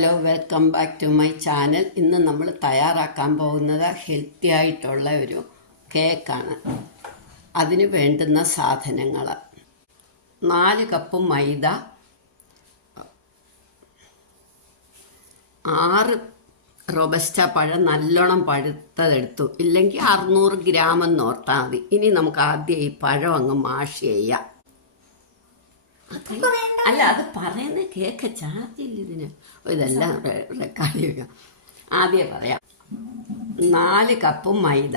Hello, welcome back to my channel. ഇന്ന് നമ്മൾ തയ്യാറാക്കാൻ പോകുന്നത് ഹെൽത്തി ആയിട്ടുള്ള ഒരു കേക്കാണ്. അതിന് വേണ്ടുന്ന സാധനങ്ങൾ: 4 കപ്പ് മൈദ, 6 റോബസ്റ്റ പഴം നല്ലോണം പഴുത്തതെടുത്തു, ഇല്ലെങ്കിൽ 600 ഗ്രാം എന്ന് ഓർത്താൽ മതി. ഇനി നമുക്ക് ആദ്യം ഈ പഴം അങ്ങ് മാഷ് ചെയ്യാം. അല്ല, അത് പറയുന്ന കേക്ക് ചാർജില്ല ഇതിന്. ഇതെല്ലാം റെക്കോർഡ് ചെയ്യുക. ആദ്യം പറയാം. 4 കപ്പ് മൈദ,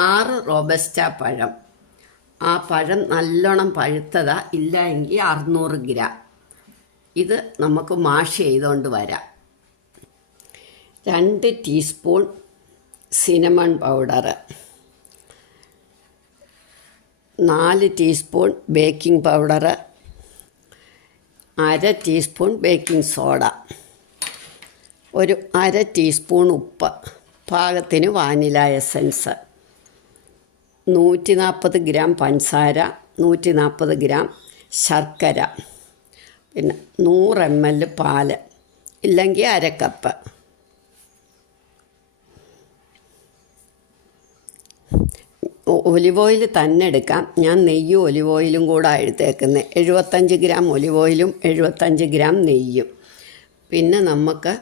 6 റോബസ്റ്റ പഴം. ആ പഴം നല്ലോണം പഴുത്തതാ, ഇല്ല എങ്കിൽ 600 ഗ്രാം. ഇത് നമുക്ക് മാഷ് ചെയ്തുകൊണ്ട് വരാം. 2 teaspoon cinnamon powder, 4 teaspoon baking powder, 1/2 teaspoon baking soda, ഒരു 1/2 ടീസ്പൂൺ ഉപ്പ്, പാകത്തിന് വാനില എസൻസ്, 140 ഗ്രാം പഞ്ചസാര, 140 ഗ്രാം ശർക്കര, പിന്നെ 100 ml പാല്, ഇല്ലെങ്കിൽ 1/2 കപ്പ്. ഒലിവ് ഓയിൽ തന്നെ എടുക്കാം. ഞാൻ നെയ്യും ഒലിവ് ഓയിലും കൂടെ എടുത്തേക്കുന്നത്. 75 ഗ്രാം ഒലിവ് ഓയിലും 75 ഗ്രാം നെയ്യും. പിന്നെ നമുക്ക്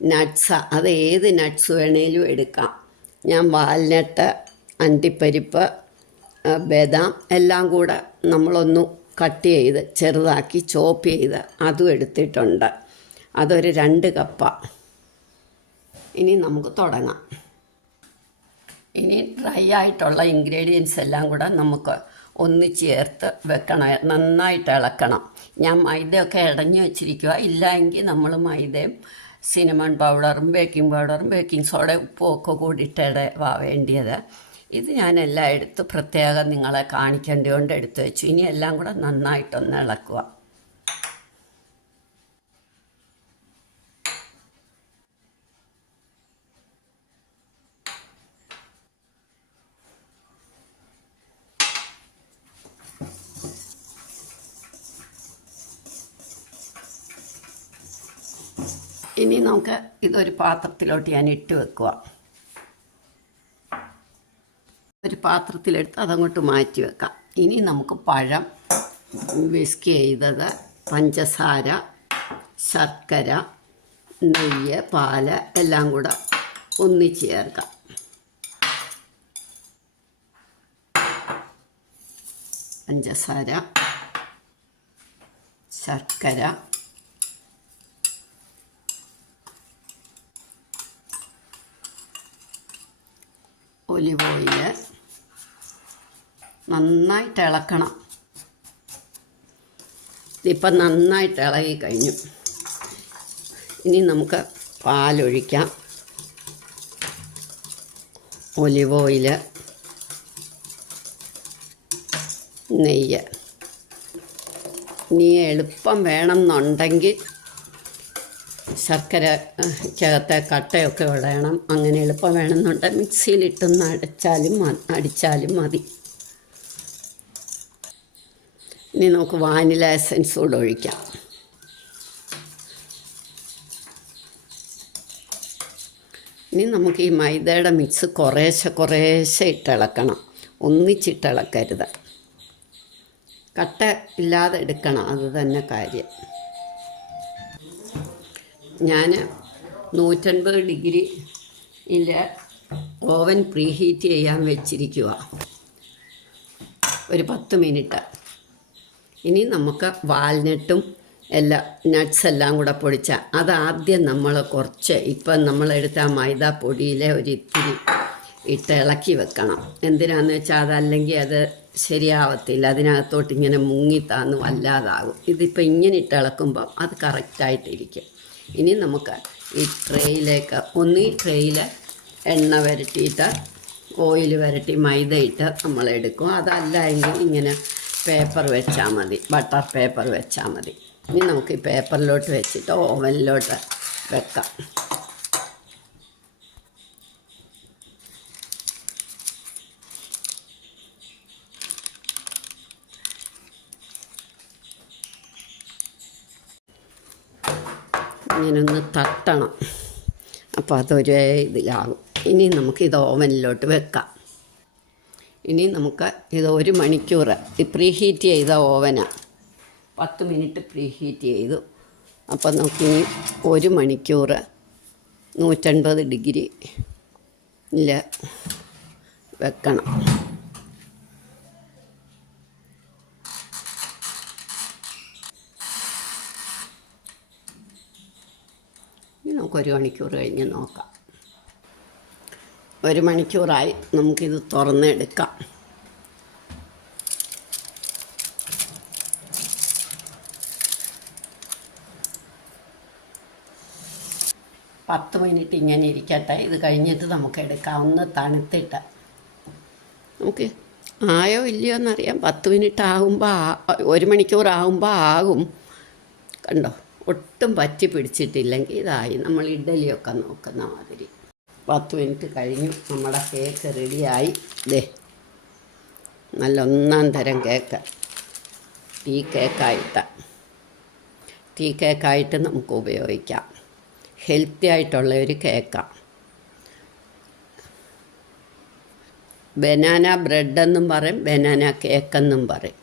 നട്ട്സ്, അത് ഏത് നട്ട്സ് വേണേലും എടുക്കാം. ഞാൻ വാൽനട്ട്, അണ്ടിപ്പരിപ്പ്, ബദാം എല്ലാം കൂടെ നമ്മളൊന്ന് കട്ട് ചെയ്ത് ചെറുതാക്കി ചോപ്പ് ചെയ്ത് അതും എടുത്തിട്ടുണ്ട്. അതൊരു 2 കപ്പാണ്. ഇനി നമുക്ക് തുടങ്ങാം. ഇനി ഡ്രൈ ആയിട്ടുള്ള ഇൻഗ്രീഡിയൻസ് എല്ലാം കൂടെ നമുക്ക് ഒന്നിച്ച് ചേർത്ത് വെക്കണം. നന്നായിട്ട് ഇളക്കണം. ഞാൻ മൈദയൊക്കെ ഇടഞ്ഞു വെച്ചിരിക്കുക. ഇല്ല എങ്കിൽ നമ്മൾ മൈദയും സിനമൺ പൗഡറും ബേക്കിംഗ് പൗഡറും ബേക്കിംഗ് സോഡ ഉപ്പും ഒക്കെ കൂടിയിട്ട് വേണ്ടിയത്. ഇത് ഞാനെല്ലാം എടുത്ത് പ്രത്യേകം നിങ്ങളെ കാണിക്കേണ്ടതുകൊണ്ട് എടുത്തു വെച്ചു. ഇനി എല്ലാം കൂടെ നന്നായിട്ടൊന്ന് ഇളക്കുക. ഇനി നമുക്ക് ഇതൊരു പാത്രത്തിലോട്ട് ഞാൻ ഇട്ട് വെക്കുക. ഒരു പാത്രത്തിലെടുത്ത് അതങ്ങോട്ട് മാറ്റി വെക്കാം. ഇനി നമുക്ക് പഴം, വിസ്ക് ചെയ്തത്, പഞ്ചസാര, ശർക്കര, നെയ്യ്, പാല് എല്ലാം കൂടെ ഒന്നിച്ച് ചേർക്കാം. പഞ്ചസാര, ശർക്കര, ഒലിവ് ഓയിൽ, നന്നായിട്ട് ഇളക്കണം. ഇതിപ്പം നന്നായിട്ട് ഇളകി കഴിഞ്ഞു. ഇനി നമുക്ക് പാലൊഴിക്കാം. ഒലിവ് ഓയിൽ, നെയ്യ്. ഇനി എളുപ്പം വേണമെന്നുണ്ടെങ്കിൽ ശർക്കരക്കകത്തെ കട്ടയൊക്കെ ഇടണം. അങ്ങനെ എളുപ്പം വേണമെന്നുണ്ടെങ്കിൽ മിക്സിയിലിട്ടൊന്ന് അടിച്ചാലും മതി. ഇനി നമുക്ക് വാനില എസൻസ് കൂടെ ഒഴിക്കാം. ഇനി നമുക്ക് ഈ മൈദയുടെ മിക്സ് കുറേശ്ശെ ഇട്ടിളക്കണം. ഒന്നിച്ചിട്ടിളക്കരുത്. കട്ട ഇല്ലാതെ എടുക്കണം, അത് തന്നെ കാര്യം. ഞാൻ 150 ഡിഗ്രിയിൽ ഓവൻ പ്രീഹീറ്റ് ചെയ്യാൻ വെച്ചിരിക്കുക ഒരു 10 മിനിറ്റ്. ഇനി നമുക്ക് വാൽനട്ടും നട്ട്സ് എല്ലാം കൂടെ പൊടിച്ച അതാദ്യം നമ്മൾ കുറച്ച് ഇപ്പം നമ്മളെടുത്ത ആ മൈദാപ്പൊടിയിലെ ഒരു ഇത്തിരി ഇട്ട് ഇളക്കി വെക്കണം. എന്തിനാന്ന് വെച്ചാൽ അതല്ലെങ്കിൽ അത് ശരിയാവത്തില്ല. അതിനകത്തോട്ട് ഇങ്ങനെ മുങ്ങിത്താന്ന് വല്ലാതാകും. ഇതിപ്പോൾ ഇങ്ങനെ ഇട്ട് ഇളക്കുമ്പം അത് കറക്റ്റായിട്ടിരിക്കും. ഇനി നമുക്ക് ഈ ട്രേയിലേക്ക് ഈ ട്രേയിൽ എണ്ണ വരട്ടിയിട്ട് ഓയിൽ വരട്ടി മൈദ ഇട്ട് നമ്മളെടുക്കും. അതല്ല എങ്കിൽ ഇങ്ങനെ പേപ്പർ വെച്ചാൽ മതി, ബട്ടർ പേപ്പർ വെച്ചാൽ മതി. ഇനി നമുക്ക് ഈ പേപ്പറിലോട്ട് വെച്ചിട്ട് ഓവനിലോട്ട് വെക്കാം. ഇങ്ങനെ ഒന്ന് തട്ടണം. അപ്പോൾ അതൊരേ ഇതിലാകും. ഇനി നമുക്കിത് ഓവനിലോട്ട് വെക്കാം. ഇനി നമുക്ക് ഇത് 1 മണിക്കൂർ പ്രീ ഹീറ്റ് ചെയ്ത ഓവനാണ്. 10 മിനിറ്റ് പ്രീ ഹീറ്റ് ചെയ്തു. അപ്പോൾ നമുക്കിനി 1 മണിക്കൂർ 180 ഡിഗ്രിയിൽ വെക്കണം. ഇനി നമുക്ക് 1 മണിക്കൂർ കഴിഞ്ഞ് നോക്കാം. 1 മണിക്കൂറായി. നമുക്കിത് തുറന്നെടുക്കാം. പത്ത് മിനിറ്റ് ഇങ്ങനെ ഇരിക്കട്ടെ. ഇത് കഴിഞ്ഞിട്ട് നമുക്ക് എടുക്കാം. ഒന്ന് തണുത്തിട്ട് നമുക്ക് ആയോ ഇല്ലയോ എന്നറിയാം. 10 മിനിറ്റ് ആകുമ്പോൾ 1 മണിക്കൂർ ആകുമ്പോൾ ആകും. കണ്ടോ, ഒട്ടും പറ്റി പിടിച്ചിട്ടില്ലെങ്കിൽ ഇതായി. നമ്മൾ ഇഡ്ഡലിയൊക്കെ നോക്കുന്ന മാതിരി. 10 മിനിറ്റ് കഴിഞ്ഞു. നമ്മുടെ കേക്ക് റെഡിയായി. ദേ, നല്ല ഒന്നാം തരം കേക്ക്. ടീ കേക്കായിട്ട് നമുക്ക് ഉപയോഗിക്കാം. ഹെൽത്തി ആയിട്ടുള്ള ഒരു കേക്കാണ്. ബനാന ബ്രെഡെന്നും പറയും, ബനാന കേക്കെന്നും പറയും.